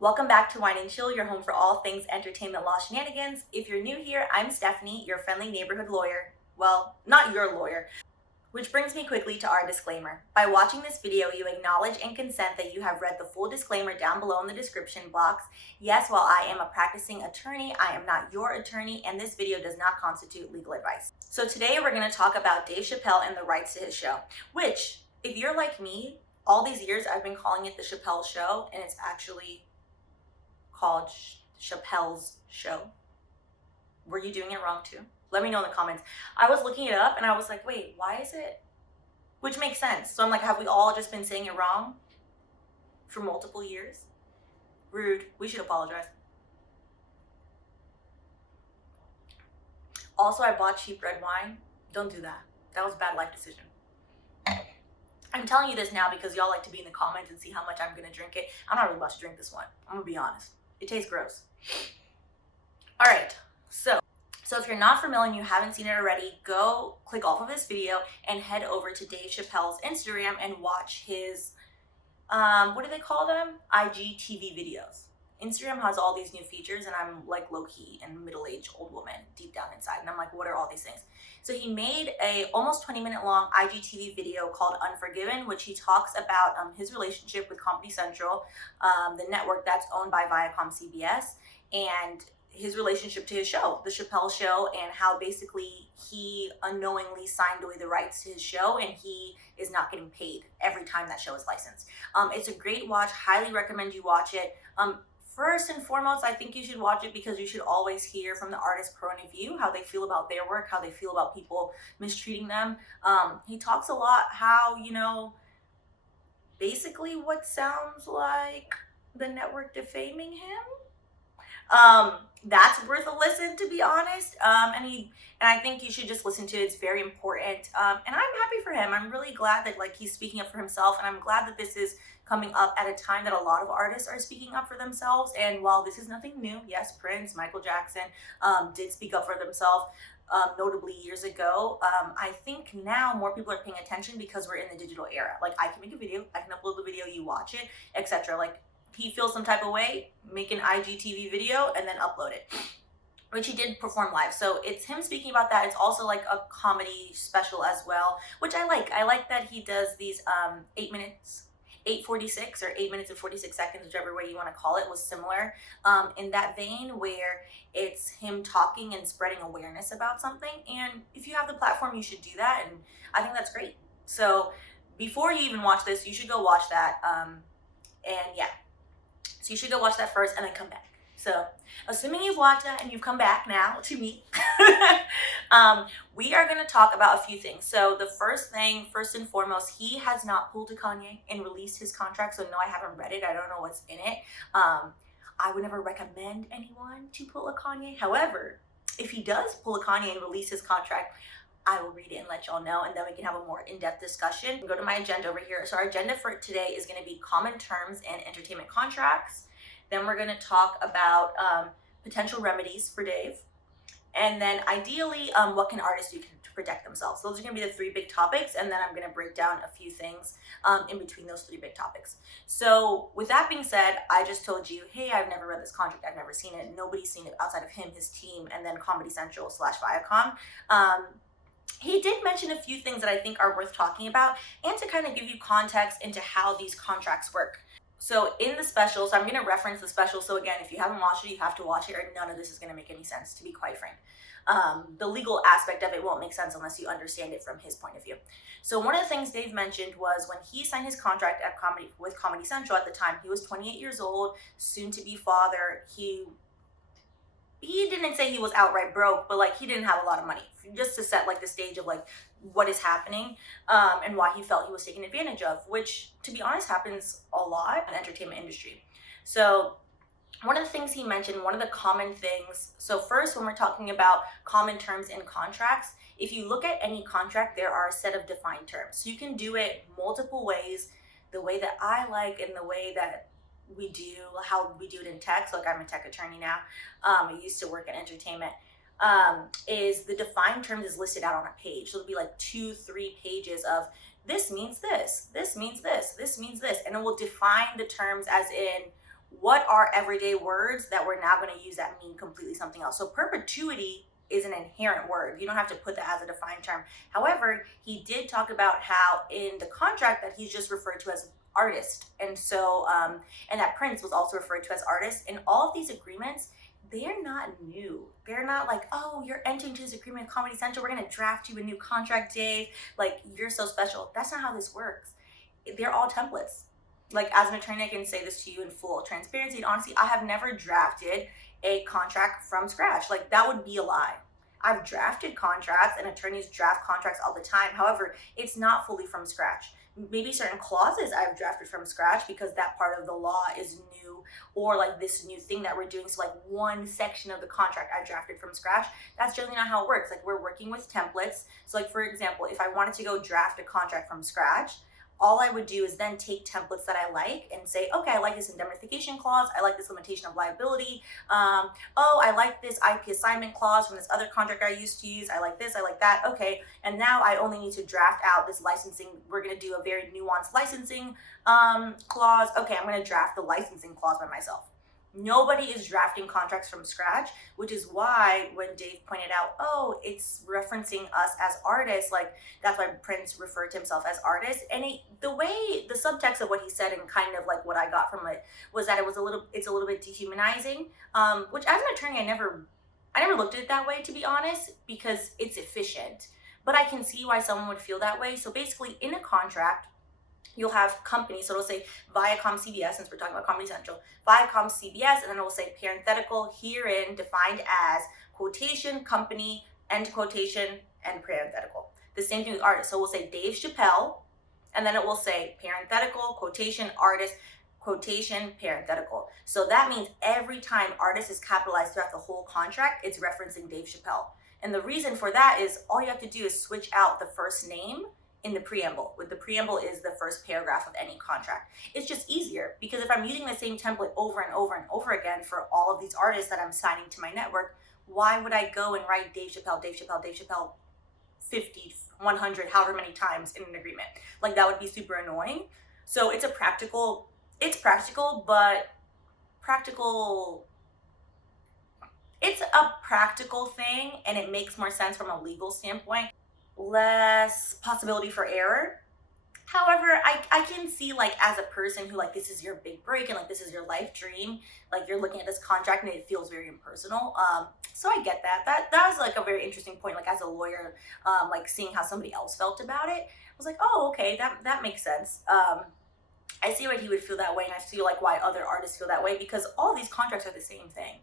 Welcome back to Wine and Chill, your home for all things entertainment law shenanigans. If you're new here, I'm Stephanie, your friendly neighborhood lawyer. Well, not your lawyer. Which brings me quickly to our disclaimer. By watching this video, you acknowledge and consent that you have read the full disclaimer down below in the description box. Yes, while I am a practicing attorney, I am not your attorney, and this video does not constitute legal advice. So today we're going to talk about Dave Chappelle and the rights to his show, which, if you're like me, all these years I've been calling it the Chappelle Show, and it's actually called Chappelle's Show. Were you doing it wrong too? Let me know in the comments. I was looking it up and I was like, wait, why is it? Which makes sense. So I'm like, have we all just been saying it wrong for multiple years? Rude. We should apologize. Also, I bought cheap red wine. Don't do that. That was a bad life decision. I'm telling you this now because y'all like to be in the comments and see how much I'm going to drink it. I'm not really about to drink this one. I'm going to be honest. It tastes gross. All right. So if you're not familiar and you haven't seen it already, go click off of this video and head over to Dave Chappelle's Instagram and watch his, what do they call them? IGTV videos. Instagram has all these new features and I'm like low-key and middle-aged old woman deep down inside. And I'm like, what are all these things? So he made a almost 20-minute long IGTV video called Unforgiven, which he talks about his relationship with Comedy Central, the network that's owned by Viacom CBS, and his relationship to his show, The Chappelle Show, and how basically he unknowingly signed away the rights to his show and he is not getting paid every time that show is licensed. It's a great watch. Highly recommend you watch it. First and foremost, I think you should watch it because you should always hear from the artist's point of view, how they feel about their work, how they feel about people mistreating them. He talks a lot how, basically what sounds like the network defaming him. That's worth a listen, to be honest. And I think you should just listen to it. It's very important. And I'm happy for him. I'm really glad that he's speaking up for himself, and I'm glad that this is coming up at a time that a lot of artists are speaking up for themselves. And while this is nothing new, yes, Prince, Michael Jackson did speak up for themselves, notably years ago. I think now more people are paying attention because we're in the digital era. Like, I can make a video, I can upload the video, you watch it, etc. He feels some type of way, make an IGTV video and then upload it, which he did perform live. So it's him speaking about that. It's also like a comedy special as well, which I like. I like that he does these 8 minutes, 8:46 or 8 minutes and 46 seconds, whichever way you want to call it, was similar in that vein where it's him talking and spreading awareness about something. And if you have the platform, you should do that. And I think that's great. So before you even watch this, you should go watch that. And yeah. So you should go watch that first and then come back. So assuming you've watched that and you've come back now to me, we are going to talk about a few things. So the first and foremost, he has not pulled a Kanye and released his contract. So no, I haven't read it. I don't know what's in it. I would never recommend anyone to pull a Kanye. However, if he does pull a Kanye and release his contract, I will read it and let y'all know, and then we can have a more in-depth discussion. Go to my agenda over here. So our agenda for today is going to be common terms and entertainment contracts. Then we're going to talk about potential remedies for Dave. And then ideally, what can artists do to protect themselves? Those are going to be the three big topics, and then I'm going to break down a few things in between those three big topics. So with that being said, I just told you, hey, I've never read this contract. I've never seen it. Nobody's seen it outside of him, his team, and then Comedy Central / Viacom. He did mention a few things that I think are worth talking about and to kind of give you context into how these contracts work. So in the special, so I'm going to reference the special. So again, if you haven't watched it, you have to watch it, or none of this is going to make any sense, to be quite frank. The legal aspect of it won't make sense unless you understand it from his point of view. So one of the things Dave mentioned was when he signed his contract with Comedy Central at the time, he was 28 years old, soon to be father. He didn't say he was outright broke, but he didn't have a lot of money, just to set the stage of what is happening and why he felt he was taken advantage of, which, to be honest, happens a lot in the entertainment industry. So one of the things he mentioned, one of the common things, so first, when we're talking about common terms in contracts, if you look at any contract, there are a set of defined terms. So you can do it multiple ways, the way that I like and the way that how we do it in tech. So I'm a tech attorney now. I used to work in entertainment. Is the defined terms is listed out on a page. So it'll be 2-3 pages of this means this means this, this means this, and it will define the terms as in what are everyday words that we're now going to use that mean completely something else. So perpetuity is an inherent word. You don't have to put that as a defined term. However, he did talk about how in the contract that he's just referred to as artist. And so, and that Prince was also referred to as artist. In all of these agreements, they're not new. They're not like, oh, you're entering into this agreement with Comedy Central. We're going to draft you a new contract, Dave. Like, you're so special. That's not how this works. They're all templates. Like, as an attorney, I can say this to you in full transparency and honesty. I have never drafted a contract from scratch. Like, that would be a lie. I've drafted contracts, and attorneys draft contracts all the time. However, it's not fully from scratch. Maybe certain clauses I've drafted from scratch because that part of the law is new, or like this new thing that we're doing. So like one section of the contract I drafted from scratch. That's generally not how it works. Like, we're working with templates. So like, for example, if I wanted to go draft a contract from scratch, all I would do is then take templates that I like and say, okay, I like this indemnification clause. I like this limitation of liability. Oh, I like this IP assignment clause from this other contract I used to use. I like this, I like that. Okay, and now I only need to draft out this licensing. We're going to do a very nuanced licensing clause. Okay, I'm going to draft the licensing clause by myself. Nobody is drafting contracts from scratch, which is why when Dave pointed out, oh, it's referencing us as artists, like that's why Prince referred to himself as artist. And the subtext of what he said and kind of like what I got from it was that it's a little bit dehumanizing, which as an attorney, I never looked at it that way, to be honest, because it's efficient. But I can see why someone would feel that way. So basically, in a contract, you'll have companies, so it'll say Viacom CBS, since we're talking about Comedy Central, Viacom CBS, and then it will say parenthetical herein defined as quotation, company, end quotation, and parenthetical. The same thing with artists. So we'll say Dave Chappelle, and then it will say parenthetical, quotation, artist, quotation, parenthetical. So that means every time artist is capitalized throughout the whole contract, it's referencing Dave Chappelle. And the reason for that is all you have to do is switch out the first name in the preamble. With the preamble is the first paragraph of any contract. It's just easier because if I'm using the same template over and over and over again for all of these artists that I'm signing to my network, why would I go and write Dave Chappelle, Dave Chappelle, Dave Chappelle 50, 100, however many times in an agreement? Like, that would be super annoying. So it's practical, but it's a practical thing, and it makes more sense from a legal standpoint. Less possibility for error. However, I can see, like, as a person who, like, this is your big break and like this is your life dream, like you're looking at this contract and it feels very impersonal. So I get that. That was like a very interesting point, like as a lawyer, like seeing how somebody else felt about it. I was like, oh, okay, that makes sense. I see why he would feel that way, and I feel like why other artists feel that way, because all these contracts are the same thing.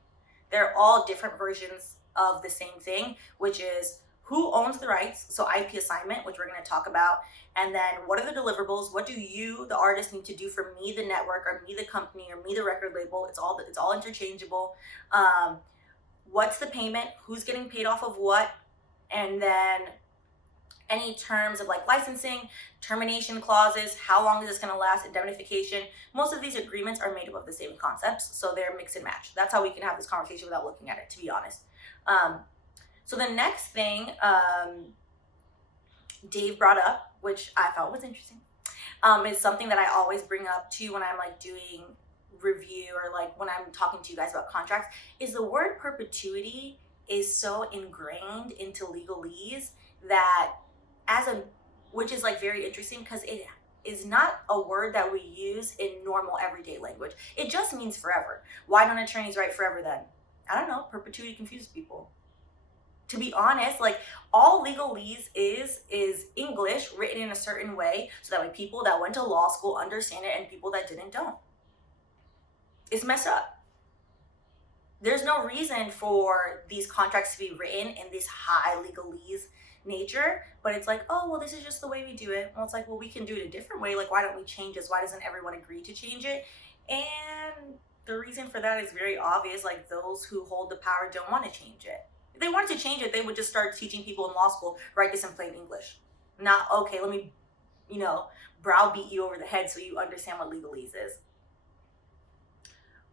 They're all different versions of the same thing, which is who owns the rights, so IP assignment, which we're going to talk about, and then what are the deliverables? What do you, the artist, need to do for me, the network, or me, the company, or me, the record label? It's all interchangeable. What's the payment? Who's getting paid off of what? And then any terms of like licensing, termination clauses, how long is this going to last, indemnification. Most of these agreements are made up of the same concepts, so they're mix and match. That's how we can have this conversation without looking at it, to be honest. So the next thing Dave brought up, which I thought was interesting, is something that I always bring up too when I'm like doing review or like when I'm talking to you guys about contracts, is the word perpetuity is so ingrained into legalese that which is like very interesting because it is not a word that we use in normal everyday language. It just means forever. Why don't attorneys write forever then? I don't know. Perpetuity confuses people. To be honest, like all legalese is English written in a certain way so that way people that went to law school understand it and people that didn't don't. It's messed up. There's no reason for these contracts to be written in this high legalese nature, but it's like, oh, well, this is just the way we do it. Well, it's like, well, we can do it a different way. Like, why don't we change this? Why doesn't everyone agree to change it? And the reason for that is very obvious. Like, those who hold the power don't want to change it. If they wanted to change it, they would just start teaching people in law school, write this in plain English. Not, okay, let me, browbeat you over the head so you understand what legalese is.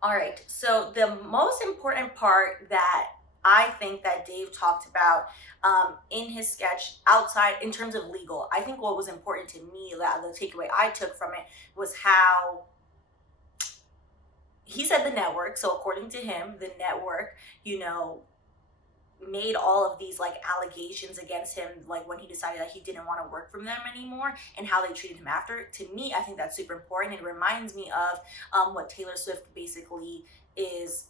All right, so the most important part that I think that Dave talked about in his sketch outside in terms of legal, I think what was important to me, the takeaway I took from it was how he said the network. So according to him, the network, you know, made all of these like allegations against him, like when he decided that he didn't want to work from them anymore, and how they treated him after. To me, I think that's super important. It reminds me of what Taylor Swift basically is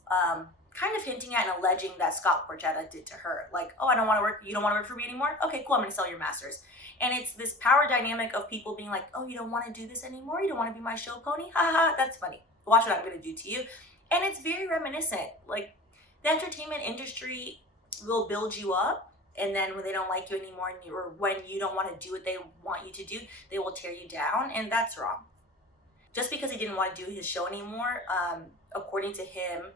kind of hinting at and alleging that Scott Porchetta did to her. Like, oh, I don't want to work, you don't want to work for me anymore? Okay, cool, I'm gonna sell your masters. And it's this power dynamic of people being like, oh, you don't want to do this anymore? You don't want to be my show pony? Haha, that's funny. Watch what I'm gonna do to you. And it's very reminiscent. Like, the entertainment industry will build you up, and then when they don't like you anymore, or when you don't want to do what they want you to do, they will tear you down, and that's wrong. Just because he didn't want to do his show anymore, according to him,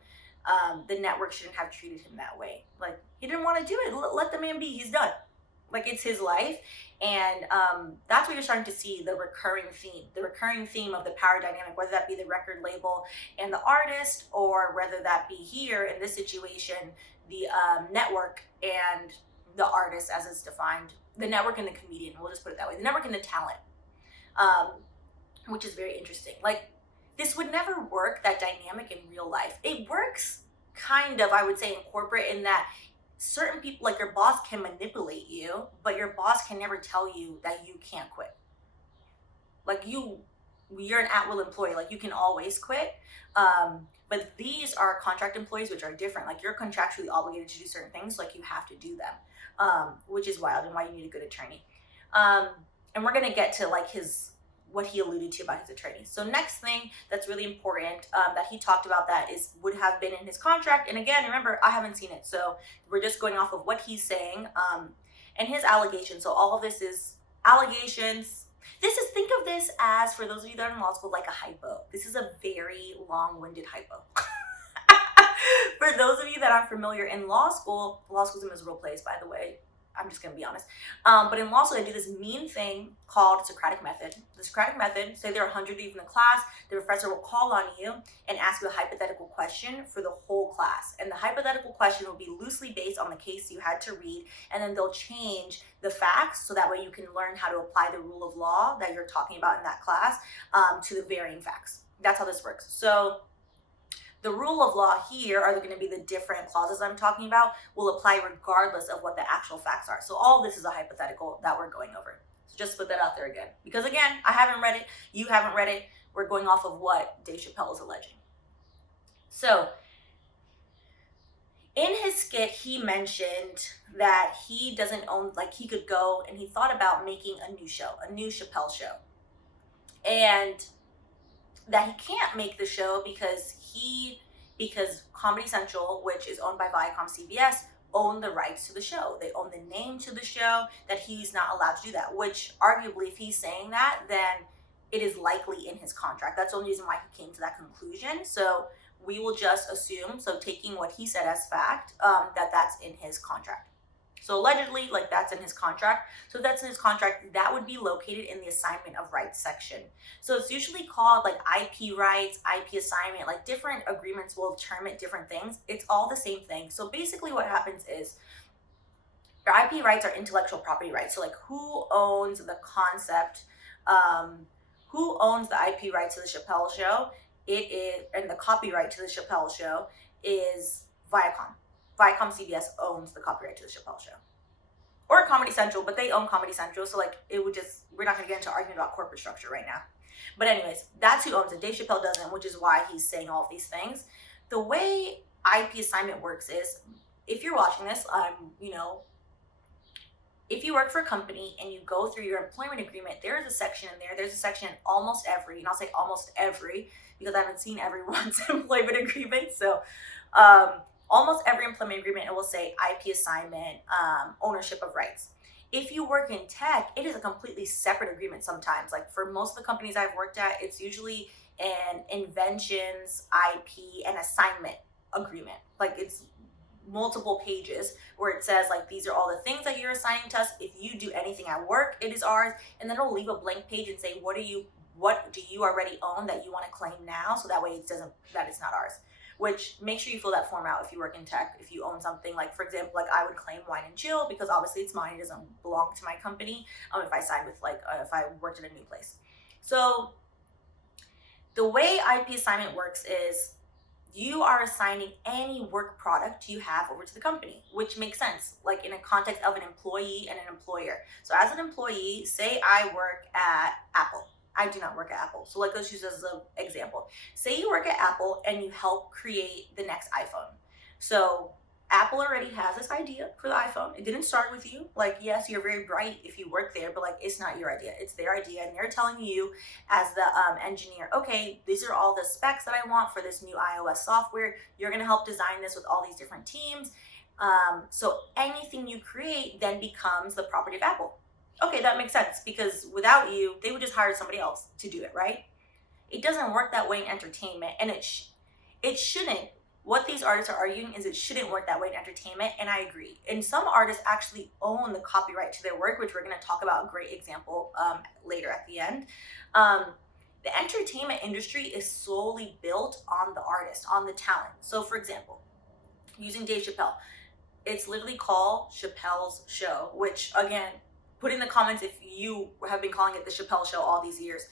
the network shouldn't have treated him that way. Like, he didn't want to do it. Let the man be. He's done. Like, it's his life. And that's what you're starting to see, the recurring theme of the power dynamic, whether that be the record label and the artist, or whether that be here in this situation, the network and the artist, as it's defined, the network and the comedian, we'll just put it that way, the network and the talent, which is very interesting. Like, this would never work, that dynamic, in real life. It works kind of, I would say, in corporate, in that certain people, like your boss, can manipulate you, but your boss can never tell you that you can't quit. Like, you're an at-will employee, like you can always quit. But these are contract employees, which are different. Like, you're contractually obligated to do certain things, like you have to do them, which is wild, and why you need a good attorney. And we're gonna get to like what he alluded to about his attorney. So next thing that's really important, that he talked about, that would have been in his contract. And again, remember, I haven't seen it, so we're just going off of what he's saying, and his allegations. So all of this is allegations. Think of this as, for those of you that are in law school, like a hypo. This is a very long-winded hypo. For those of you that aren't familiar, in law school is a miserable place, by the way. I'm just gonna be honest. But in law school, they do this mean thing called Socratic method. The Socratic method, say there are 100 of you in the class, the professor will call on you and ask you a hypothetical question for the whole class. And the hypothetical question will be loosely based on the case you had to read, and then they'll change the facts so that way you can learn how to apply the rule of law that you're talking about in that class, to the varying facts. That's how this works. So the rule of law here are going to be the different clauses I'm talking about, will apply regardless of what the actual facts are. So all of this is a hypothetical that we're going over. So just put that out there again. Because again, I haven't read it, you haven't read it, we're going off of what Dave Chappelle is alleging. So in his skit, he mentioned that he doesn't own, like he could go, and he thought about making a new show, a new Chappelle show. And that he can't make the show because Comedy Central, which is owned by Viacom CBS, own the rights to the show. They own the name to the show, that he's not allowed to do that, which arguably, if he's saying that, then it is likely in his contract. That's the only reason why he came to that conclusion. So we will just assume, so taking what he said as fact, that that's in his contract. So allegedly, like, that's in his contract. So if that's in his contract, that would be located in the assignment of rights section. So it's usually called like IP rights, IP assignment, like different agreements will term it different things. It's all the same thing. So basically what happens is, your IP rights are intellectual property rights. So like, who owns the concept, who owns the IP rights to the Chappelle show? It is, and the copyright to the Chappelle show is Viacom. Viacom CBS owns the copyright to the Chappelle show. Or Comedy Central, but they own Comedy Central, so like, it would just, we're not gonna get into arguing about corporate structure right now. But anyways, that's who owns it. Dave Chappelle doesn't, which is why he's saying all of these things. The way IP assignment works is, if you're watching this, if you work for a company and you go through your employment agreement, there's a section in there, there's a section in almost every, and I'll say almost every, because I haven't seen everyone's employment agreement, so almost every employment agreement, it will say IP assignment, ownership of rights. If you work in tech, it is a completely separate agreement sometimes. Like, for most of the companies I've worked at, it's usually an inventions, IP, and assignment agreement. Like, it's multiple pages where it says, like, these are all the things that you're assigning to us. If you do anything at work, it is ours. And then it'll leave a blank page and say, what do you already own that you want to claim now? So that way that it's not ours. Which, make sure you fill that form out if you work in tech. If you own something, like, for example, like, I would claim Wine and Chill because obviously it's mine, it doesn't belong to my company, if I signed with, like, if I worked at a new place. So the way IP assignment works is, you are assigning any work product you have over to the company, which makes sense, like in a context of an employee and an employer. So as an employee, say I work at Apple. I do not work at Apple. So like, let's use this as an example. Say you work at Apple and you help create the next iPhone. So Apple already has this idea for the iPhone. It didn't start with you. Like, yes, you're very bright if you work there, but like, it's not your idea. It's their idea. And they're telling you as the engineer, okay, these are all the specs that I want for this new iOS software. You're going to help design this with all these different teams. So anything you create then becomes the property of Apple. Okay, that makes sense, because without you, they would just hire somebody else to do it, right? It doesn't work that way in entertainment, and it shouldn't. What these artists are arguing is it shouldn't work that way in entertainment, and I agree. And some artists actually own the copyright to their work, which we're going to talk about a great example later at the end. The entertainment industry is solely built on the artist, on the talent. So for example, using Dave Chappelle, it's literally called Chappelle's Show, which again, put in the comments if you have been calling it the Chappelle Show all these years.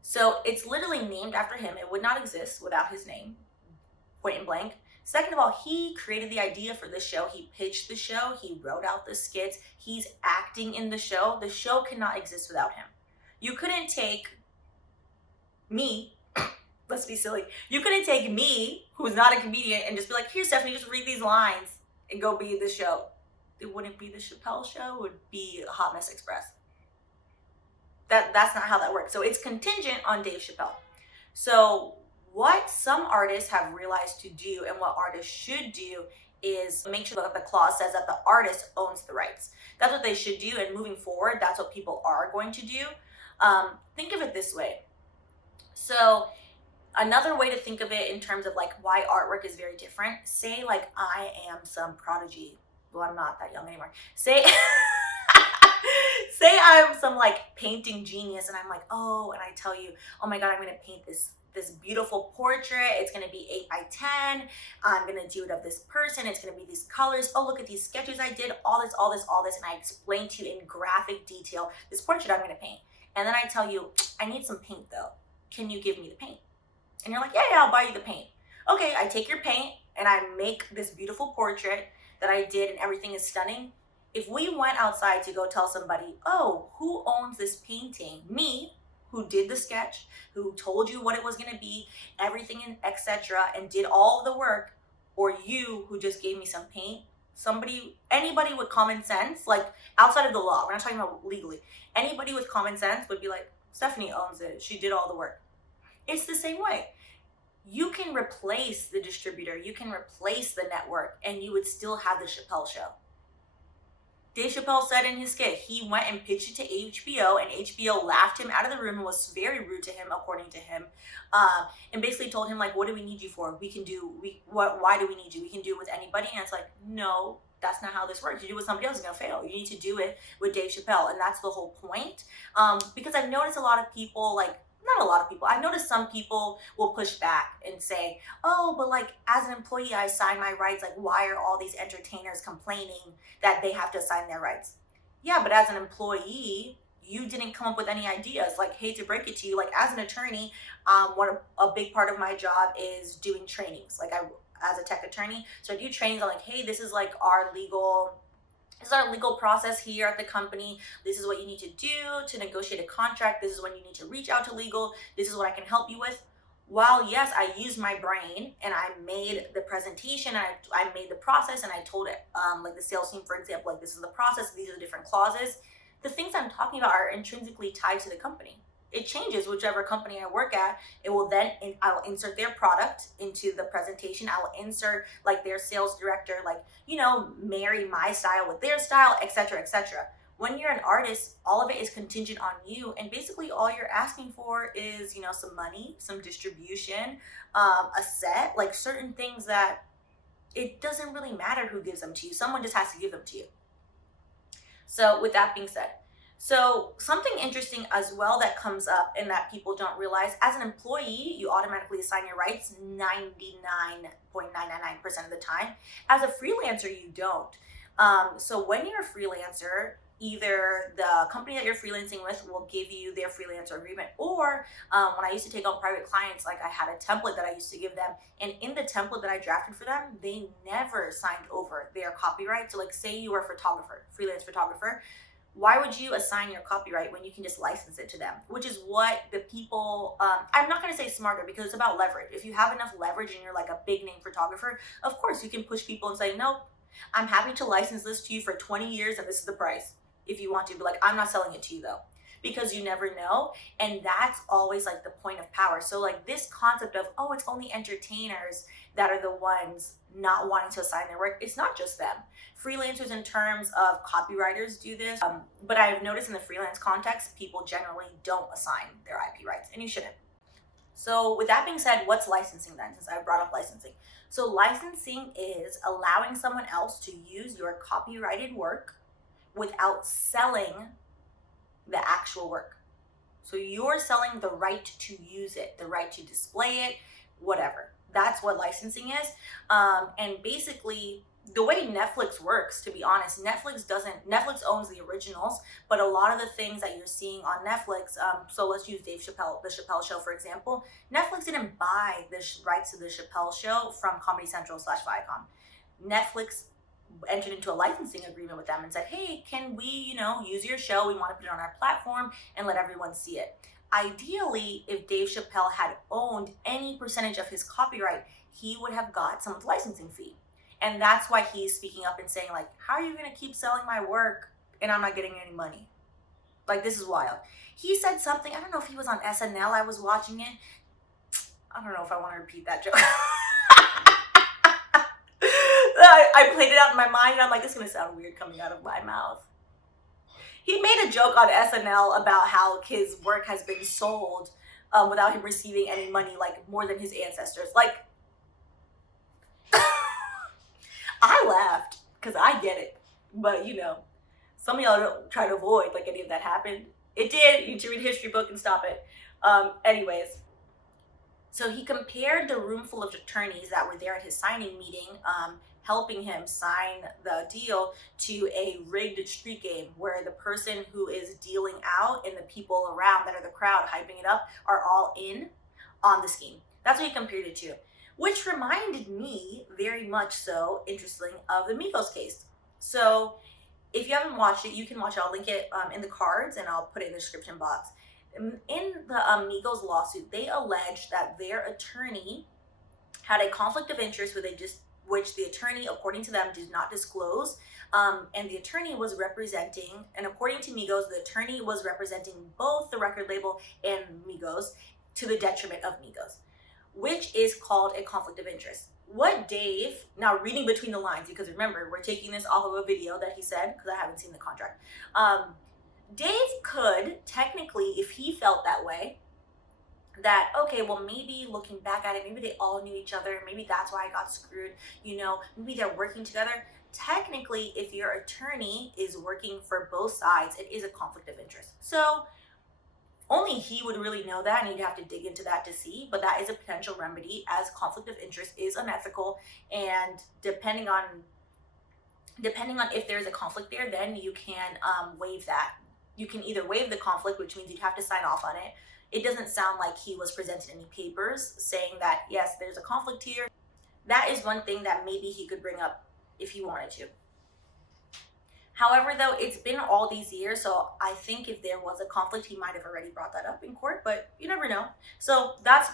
So it's literally named after him. It would not exist without his name, point and blank. Second of all, he created the idea for the show. He pitched the show. He wrote out the skits. He's acting in the show. The show cannot exist without him. You couldn't take me, let's be silly. You couldn't take me, who's not a comedian, and just be like, here, Stephanie, just read these lines and go be the show. It wouldn't be the Chappelle Show. It would be Hot Mess Express. That's not how that works. So it's contingent on Dave Chappelle. So what some artists have realized to do, and what artists should do, is make sure that the clause says that the artist owns the rights. That's what they should do, and moving forward, that's what people are going to do. Think of it this way. So another way to think of it in terms of like why artwork is very different, say like I am some prodigy. Well, I'm not that young anymore. Say I'm some like painting genius, and I'm like, oh, and I tell you, oh my God, I'm gonna paint this beautiful portrait. It's gonna be 8 by 10. I'm gonna do it of this person. It's gonna be these colors. Oh, look at these sketches I did, all this, and I explain to you in graphic detail this portrait I'm gonna paint. And then I tell you, I need some paint though. Can you give me the paint? And you're like, yeah, I'll buy you the paint. Okay, I take your paint and I make this beautiful portrait that I did, and everything is stunning. If we went outside to go tell somebody, oh, who owns this painting? Me, who did the sketch, who told you what it was going to be, everything, and etc., and did all the work, or you who just gave me some paint? Anybody with common sense, like outside of the law, we're not talking about legally, anybody with common sense would be like, Stephanie owns it. She did all the work. It's the same way. You can replace the distributor, you can replace the network, and you would still have the Chappelle Show. Dave Chappelle said in his skit, he went and pitched it to HBO, and HBO laughed him out of the room and was very rude to him, according to him, and basically told him, like, what do we need you for? Why do we need you? We can do it with anybody. And it's like, no, that's not how this works. You do it with somebody else, it's gonna fail. You need to do it with Dave Chappelle, and that's the whole point. Because I've noticed a lot of people, like, not a lot of people, I've noticed some people will push back and say, oh, but like as an employee, I sign my rights. Like, why are all these entertainers complaining that they have to sign their rights? Yeah, but as an employee, you didn't come up with any ideas. Like, hate to break it to you, like as an attorney, a big part of my job is doing trainings. Like as a tech attorney, so I do trainings on like, hey, this is our legal process here at the company. This is what you need to do to negotiate a contract. This is when you need to reach out to legal. This is what I can help you with. While yes, I used my brain and I made the presentation, and I made the process, and I told it, like the sales team, for example, like this is the process, these are the different clauses. The things I'm talking about are intrinsically tied to the company. It changes whichever company I work at. It will then, I'll insert their product into the presentation. I will insert like their sales director, like, marry my style with their style, etc., etc. When you're an artist, all of it is contingent on you. And basically all you're asking for is, some money, some distribution, a set, like certain things that it doesn't really matter who gives them to you. Someone just has to give them to you. So with that being said, so something interesting as well that comes up and that people don't realize, as an employee, you automatically assign your rights 99.999% of the time. As a freelancer, you don't. So when you're a freelancer, either the company that you're freelancing with will give you their freelancer agreement, or when I used to take on private clients, like I had a template that I used to give them, and in the template that I drafted for them, they never signed over their copyright. So like, say you were a photographer, freelance photographer, why would you assign your copyright when you can just license it to them? Which is what the people, I'm not going to say smarter, because it's about leverage. If you have enough leverage and you're like a big name photographer, of course you can push people and say, nope, I'm happy to license this to you for 20 years and this is the price if you want to. But like, I'm not selling it to you though, because you never know. And that's always like the point of power. So like this concept of, oh, it's only entertainers that are the ones not wanting to assign their work. It's not just them. Freelancers in terms of copywriters do this, but I've noticed in the freelance context, people generally don't assign their IP rights, and you shouldn't. So with that being said, what's licensing then, since I brought up licensing? So licensing is allowing someone else to use your copyrighted work without selling the actual work. So you're selling the right to use it, the right to display it, whatever. That's what licensing is. And basically, the way Netflix works, to be honest, Netflix owns the originals, but a lot of the things that you're seeing on Netflix, so let's use the Chappelle show, for example. Netflix didn't buy the rights to the Chappelle show from Comedy Central / Viacom. Netflix entered into a licensing agreement with them and said, hey, can we, use your show? We want to put it on our platform and let everyone see it. Ideally, if Dave Chappelle had owned any percentage of his copyright, he would have got some licensing fee. And that's why he's speaking up and saying, like, how are you going to keep selling my work and I'm not getting any money? Like, this is wild. He said something, I don't know if he was on SNL, I was watching it. I don't know if I want to repeat that joke. I played it out in my mind and I'm like, this is going to sound weird coming out of my mouth. He made a joke on SNL about how his work has been sold without him receiving any money, like more than his ancestors. Like, I laughed because I get it, but some of y'all don't try to avoid like any of that happened. It did. You need to read a history book and stop it. Anyways, so he compared the room full of attorneys that were there at his signing meeting, helping him sign the deal, to a rigged street game where the person who is dealing out and the people around that are the crowd hyping it up are all in on the scheme. That's what he compared it to. Which reminded me very much so, interesting, of the Migos case. So if you haven't watched it, you can watch it. I'll link it in the cards and I'll put it in the description box. In the Migos lawsuit, they alleged that their attorney had a conflict of interest which the attorney, according to them, did not disclose. And the attorney was representing, and according to Migos, the attorney was representing both the record label and Migos to the detriment of Migos, which is called a conflict of interest. What Dave, now reading between the lines, because remember, we're taking this off of a video that he said, because I haven't seen the contract. Dave could, technically, if he felt that way, that, okay, well, maybe looking back at it, maybe they all knew each other, maybe that's why I got screwed, maybe they're working together. Technically, if your attorney is working for both sides, it is a conflict of interest. So only he would really know that, and you'd have to dig into that to see, but that is a potential remedy, as conflict of interest is unethical, and depending on if there's a conflict there, then you can waive that. You can either waive the conflict, which means you'd have to sign off on it. It doesn't sound like he was presented any papers saying that, yes, there's a conflict here. That is one thing that maybe he could bring up if he wanted to. However, though, it's been all these years, so I think if there was a conflict, he might have already brought that up in court, but you never know. So that's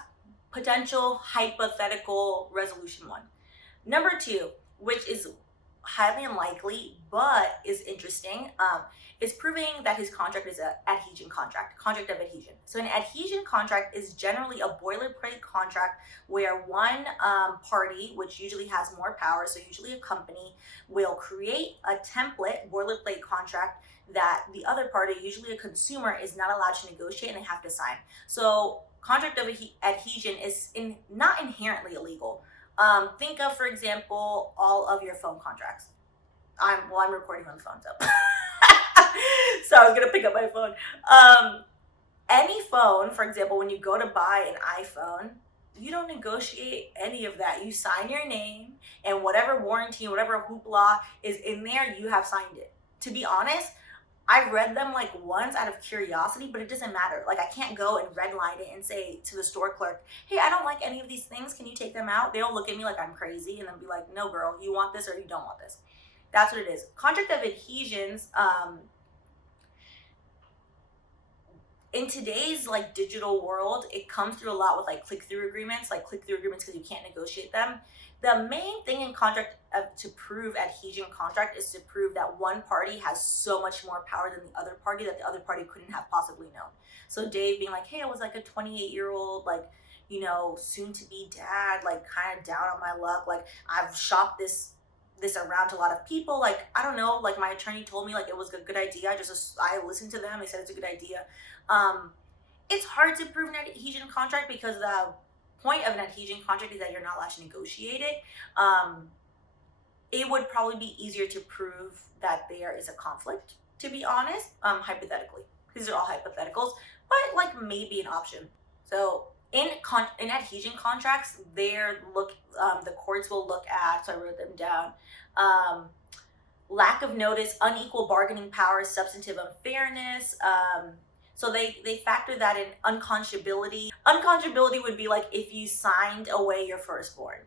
potential hypothetical resolution one. Number two, which is highly unlikely, but is interesting, is proving that his contract is an adhesion contract of adhesion. So an adhesion contract is generally a boilerplate contract where one party, which usually has more power, so usually a company, will create a template boilerplate contract that the other party, usually a consumer, is not allowed to negotiate and they have to sign. So contract of adhesion is not inherently illegal. Think of, for example, all of your phone contracts. I'm recording on the phone, so. So I was gonna pick up my phone. Any phone, for example, when you go to buy an iPhone, you don't negotiate any of that. You sign your name, and whatever warranty, whatever hoopla is in there, you have signed it. To be honest, I read them like once out of curiosity, but it doesn't matter. Like I can't go and redline it and say to the store clerk, hey, I don't like any of these things. Can you take them out? They'll look at me like I'm crazy and then be like, no, girl, you want this or you don't want this. That's what it is. Contract of adhesions, in today's like digital world, it comes through a lot with like click-through agreements because you can't negotiate them. The main thing in contract to prove adhesion contract is to prove that one party has so much more power than the other party that the other party couldn't have possibly known. So Dave being like, hey, I was like a 28-year-old, like, you know, soon to be dad, like kind of down on my luck. Like I've shopped this around to a lot of people. Like, I don't know, like my attorney told me like it was a good idea. I listened to them. They said it's a good idea. It's hard to prove an adhesion contract because the point of an adhesion contract is that you're not allowed to negotiate it. It would probably be easier to prove that there is a conflict, to be honest, hypothetically. These are all hypotheticals, but like maybe an option. So in adhesion contracts, the courts will look at, so I wrote them down, lack of notice, unequal bargaining power, substantive unfairness. So they factor that in. Unconscionability. Unconscionability would be like if you signed away your firstborn.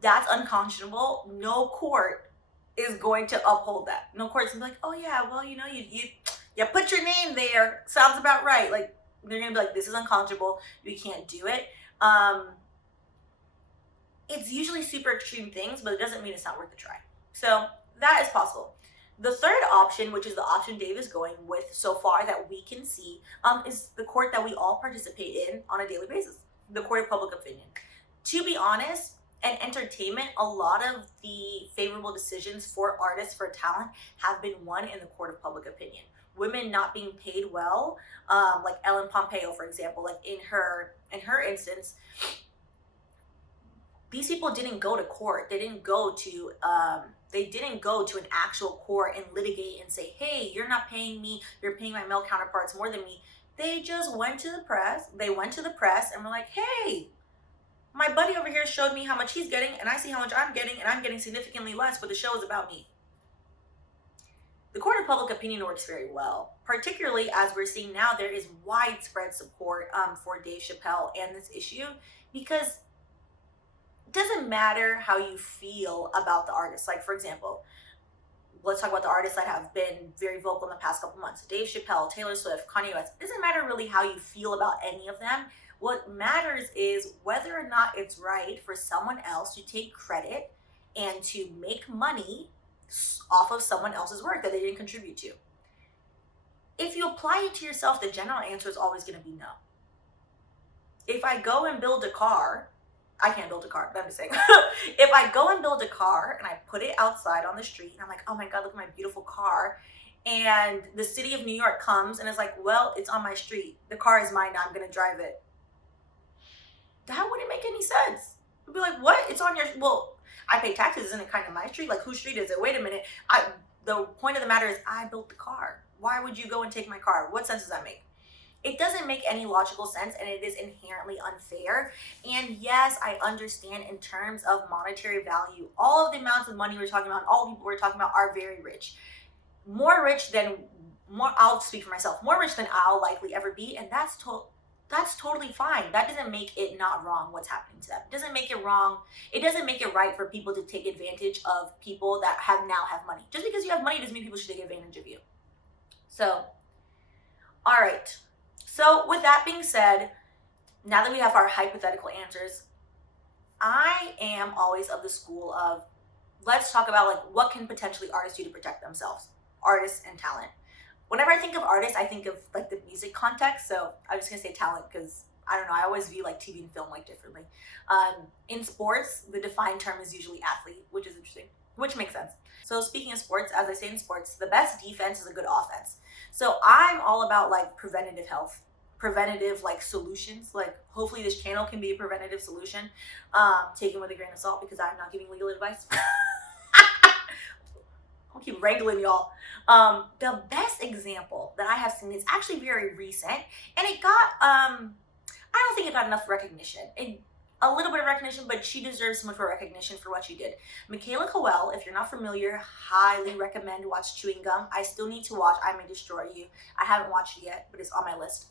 That's unconscionable. No court is going to uphold that. No court's gonna be like, oh yeah, well, you know, you put your name there. Sounds about right. Like they're gonna be like, this is unconscionable. You can't do it. It's usually super extreme things, but it doesn't mean it's not worth a try. So that is possible. The third option, which is the option Dave is going with so far that we can see, is the court that we all participate in on a daily basis, the court of public opinion. To be honest, in entertainment, a lot of the favorable decisions for artists, for talent, have been won in the court of public opinion. Women not being paid well, like Ellen Pompeo, for example, like in her instance, these people didn't go to court. They didn't go to an actual court and litigate and say, hey, you're not paying me, you're paying my male counterparts more than me. They just went to the press. They went to the press and were like, hey, my buddy over here showed me how much he's getting and I see how much I'm getting and I'm getting significantly less, but the show is about me. The court of public opinion works very well, particularly as we're seeing now there is widespread support for Dave Chappelle and this issue, because it doesn't matter how you feel about the artists. Like, for example, let's talk about the artists that have been very vocal in the past couple months. Dave Chappelle, Taylor Swift, Kanye West. It doesn't matter really how you feel about any of them. What matters is whether or not it's right for someone else to take credit and to make money off of someone else's work that they didn't contribute to. If you apply it to yourself, the general answer is always going to be no. If I go and build a car, I can't build a car, but I'm just saying. If I go and build a car and I put it outside on the street and I'm like, oh my God, look at my beautiful car. And the city of New York comes and is like, well, it's on my street. The car is mine now, I'm going to drive it. That wouldn't make any sense. I'd be like, what? It's on your, well, I pay taxes, isn't it kind of my street? Like, whose street is it? Wait a minute. The point of the matter is I built the car. Why would you go and take my car? What sense does that make? It doesn't make any logical sense, and it is inherently unfair. And yes, I understand in terms of monetary value, all of the amounts of money we're talking about, all the people we're talking about are very rich. I'll speak for myself, more rich than I'll likely ever be, and that's totally fine. That doesn't make it not wrong what's happening to them. It doesn't make it wrong. It doesn't make it right for people to take advantage of people that now have money. Just because you have money doesn't mean people should take advantage of you. So, all right. So with that being said, now that we have our hypothetical answers, I am always of the school of, let's talk about like what can potentially artists do to protect themselves, artists and talent. Whenever I think of artists, I think of like the music context. So I'm just gonna say talent because I don't know, I always view like TV and film like differently. In sports, the defined term is usually athlete, which is interesting, which makes sense. So speaking of sports, as I say in sports, the best defense is a good offense. So I'm all about like preventative health, preventative like solutions. Like hopefully this channel can be a preventative solution, taken with a grain of salt because I'm not giving legal advice. I'll keep wrangling y'all. The best example that I have seen is actually very recent, and it got I don't think it got enough recognition. a little bit of recognition, but she deserves much more recognition for what she did. Michaela Coel, if you're not familiar, highly recommend watch Chewing Gum. I still need to watch I May Destroy You. I haven't watched it yet, but it's on my list.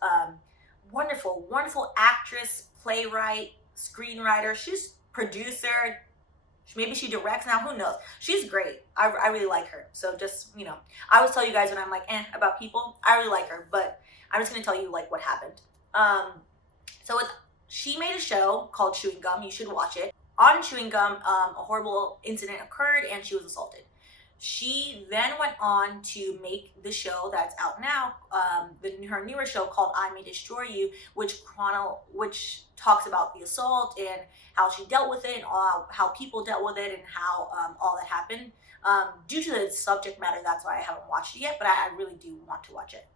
Wonderful, wonderful actress, playwright, screenwriter. She's producer. Maybe she directs now. Who knows? She's great. I really like her. So just, I always tell you guys when I'm like, about people, I really like her. But I'm just going to tell you, like, what happened. So she made a show called Chewing Gum. You should watch it. On Chewing Gum, a horrible incident occurred and she was assaulted. She then went on to make the show that's out now, her newer show called I May Destroy You, which talks about the assault and how she dealt with it, and how people dealt with it, and how all that happened. Due to the subject matter, that's why I haven't watched it yet, but I really do want to watch it.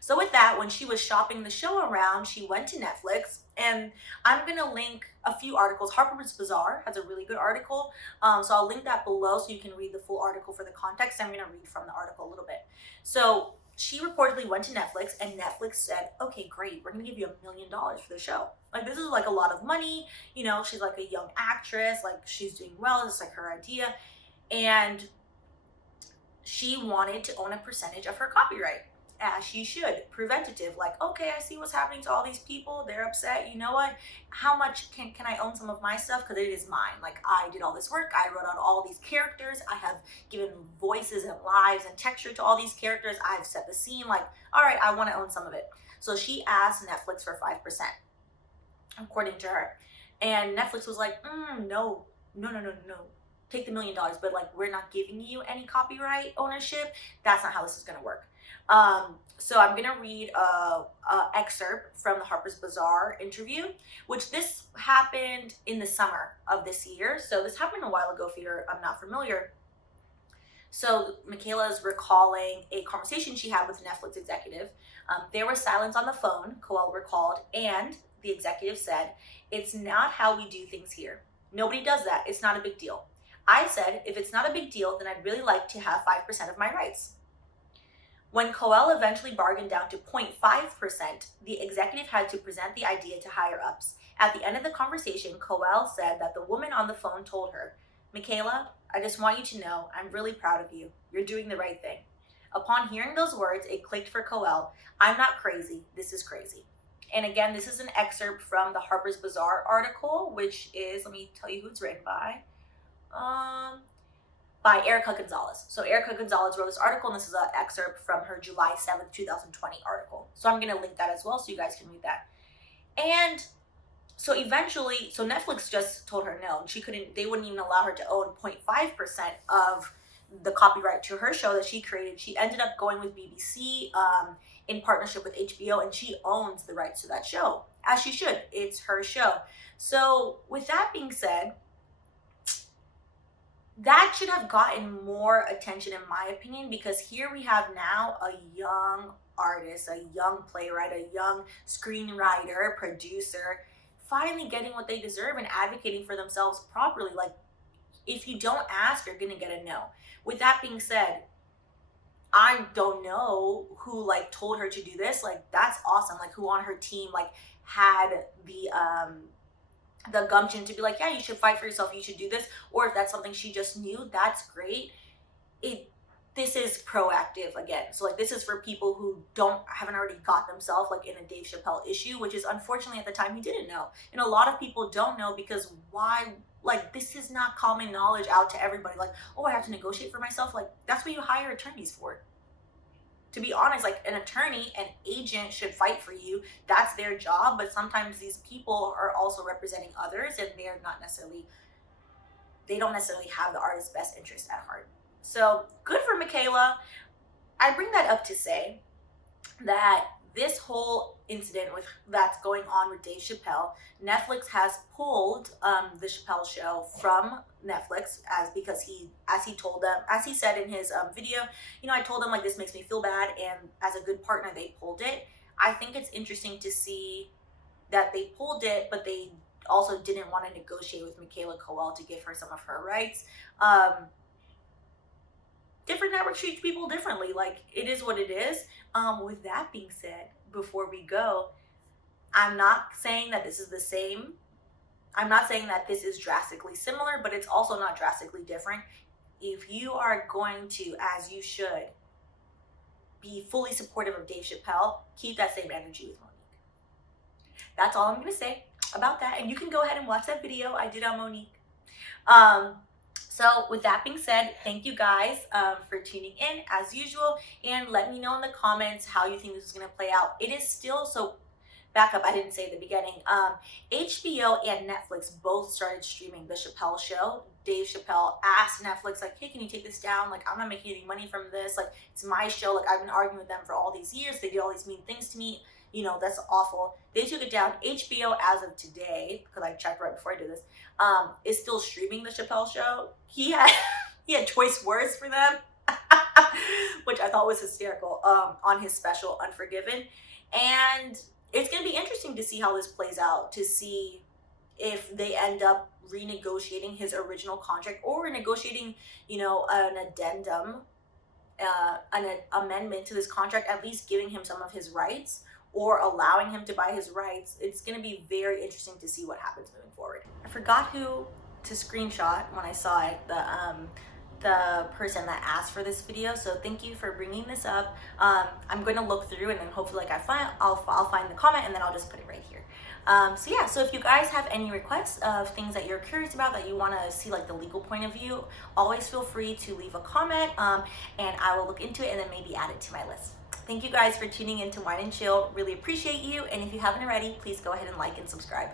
So with that, when she was shopping the show around, she went to Netflix, and I'm going to link a few articles. Harper's Bazaar has a really good article, so I'll link that below so you can read the full article for the context. I'm going to read from the article a little bit. So she reportedly went to Netflix, and Netflix said, okay, great, we're going to give you $1 million for the show. Like, this is like a lot of money. She's like a young actress, like she's doing well. It's like her idea. And she wanted to own a percentage of her copyright, as she should. Preventative, like, okay, I see what's happening to all these people. They're upset. You know what? How much can I own some of my stuff? Because it is mine. Like, I did all this work. I wrote out all these characters. I have given voices and lives and texture to all these characters. I've set the scene. Like, all right, I want to own some of it. So she asked Netflix for 5%, according to her. And Netflix was like, no. Take the $1 million, but like, we're not giving you any copyright ownership. That's not how this is going to work. So I'm going to read a excerpt from the Harper's Bazaar interview, which this happened in the summer of this year. So this happened a while ago if you're not familiar. So Michaela is recalling a conversation she had with a Netflix executive. There was silence on the phone, Coel recalled, and the executive said, "It's not how we do things here. Nobody does that. It's not a big deal." I said, "If it's not a big deal, then I'd really like to have 5% of my rights." When Coel eventually bargained down to 0.5%, the executive had to present the idea to higher ups. At the end of the conversation, Coel said that the woman on the phone told her, "Michaela, I just want you to know I'm really proud of you. You're doing the right thing." Upon hearing those words, it clicked for Coel. "I'm not crazy. This is crazy." And again, this is an excerpt from the Harper's Bazaar article, which is, let me tell you who it's written by Erica Gonzalez. So Erica Gonzalez wrote this article, and this is an excerpt from her July 7th, 2020 article. So I'm going to link that as well so you guys can read that. And so eventually, so Netflix just told her no. They wouldn't even allow her to own 0.5% of the copyright to her show that she created. She ended up going with BBC in partnership with HBO, and she owns the rights to that show, as she should. It's her show. So with that being said, that should have gotten more attention, in my opinion, because here we have now a young artist, a young playwright, a young screenwriter, producer, finally getting what they deserve and advocating for themselves properly. Like, if you don't ask, you're gonna get a no. With that being said, I don't know who like told her to do this. Like, that's awesome. Like, who on her team like had the gumption to be like, yeah, you should fight for yourself, you should do this. Or if that's something she just knew, that's great. This is proactive again. So like, this is for people who haven't already got themselves like in a Dave Chappelle issue, which is unfortunately at the time he didn't know. And a lot of people don't know because why? Like, this is not common knowledge out to everybody. Like, oh, I have to negotiate for myself. Like, that's what you hire attorneys for. To be honest, like, an attorney, an agent should fight for you. That's their job. But sometimes these people are also representing others, and they don't necessarily have the artist's best interest at heart. So good for Michaela. I bring that up to say that this whole incident that's going on with Dave Chappelle, Netflix has pulled the Chappelle show from Netflix because he said in his video, I told them like, this makes me feel bad, and as a good partner, they pulled it. I think it's interesting to see that they pulled it, but they also didn't want to negotiate with Michaela Coel to give her some of her rights. Different networks treat people differently. Like, it is what it is. With that being said, before we go, I'm not saying that this is the same I'm not saying that this is drastically similar, but it's also not drastically different. If you are going to, as you should, be fully supportive of Dave Chappelle, keep that same energy with Monique. That's all I'm going to say about that. And you can go ahead and watch that video I did on Monique. So with that being said, thank you guys for tuning in as usual, and let me know in the comments how you think this is going to play out. It is still, so back up, I didn't say at the beginning, HBO and Netflix both started streaming the Chappelle show. Dave Chappelle asked Netflix, like, hey, can you take this down? Like, I'm not making any money from this. Like, it's my show. Like, I've been arguing with them for all these years. They did all these mean things to me. You know, that's awful. They took it down. HBO, as of today, because I checked right before I did this, is still streaming the Chappelle show. He had choice words for them, which I thought was hysterical, on his special Unforgiven. And it's going to be interesting to see how this plays out, to see if they end up renegotiating his original contract or negotiating, you know, an addendum, an amendment to this contract, at least giving him some of his rights or allowing him to buy his rights. It's going to be very interesting to see what happens moving forward. I forgot who to screenshot when I saw it, the person that asked for this video, so thank you for bringing this up. I'm going to look through, and then hopefully, like, I'll find the comment, and then I'll just put it right here. So yeah, so if you guys have any requests of things that you're curious about, that you want to see, like, the legal point of view, always feel free to leave a comment, and I will look into it and then maybe add it to my list. Thank you guys for tuning in to Wine and Chill. Really appreciate you, and if you haven't already, please go ahead and like and subscribe.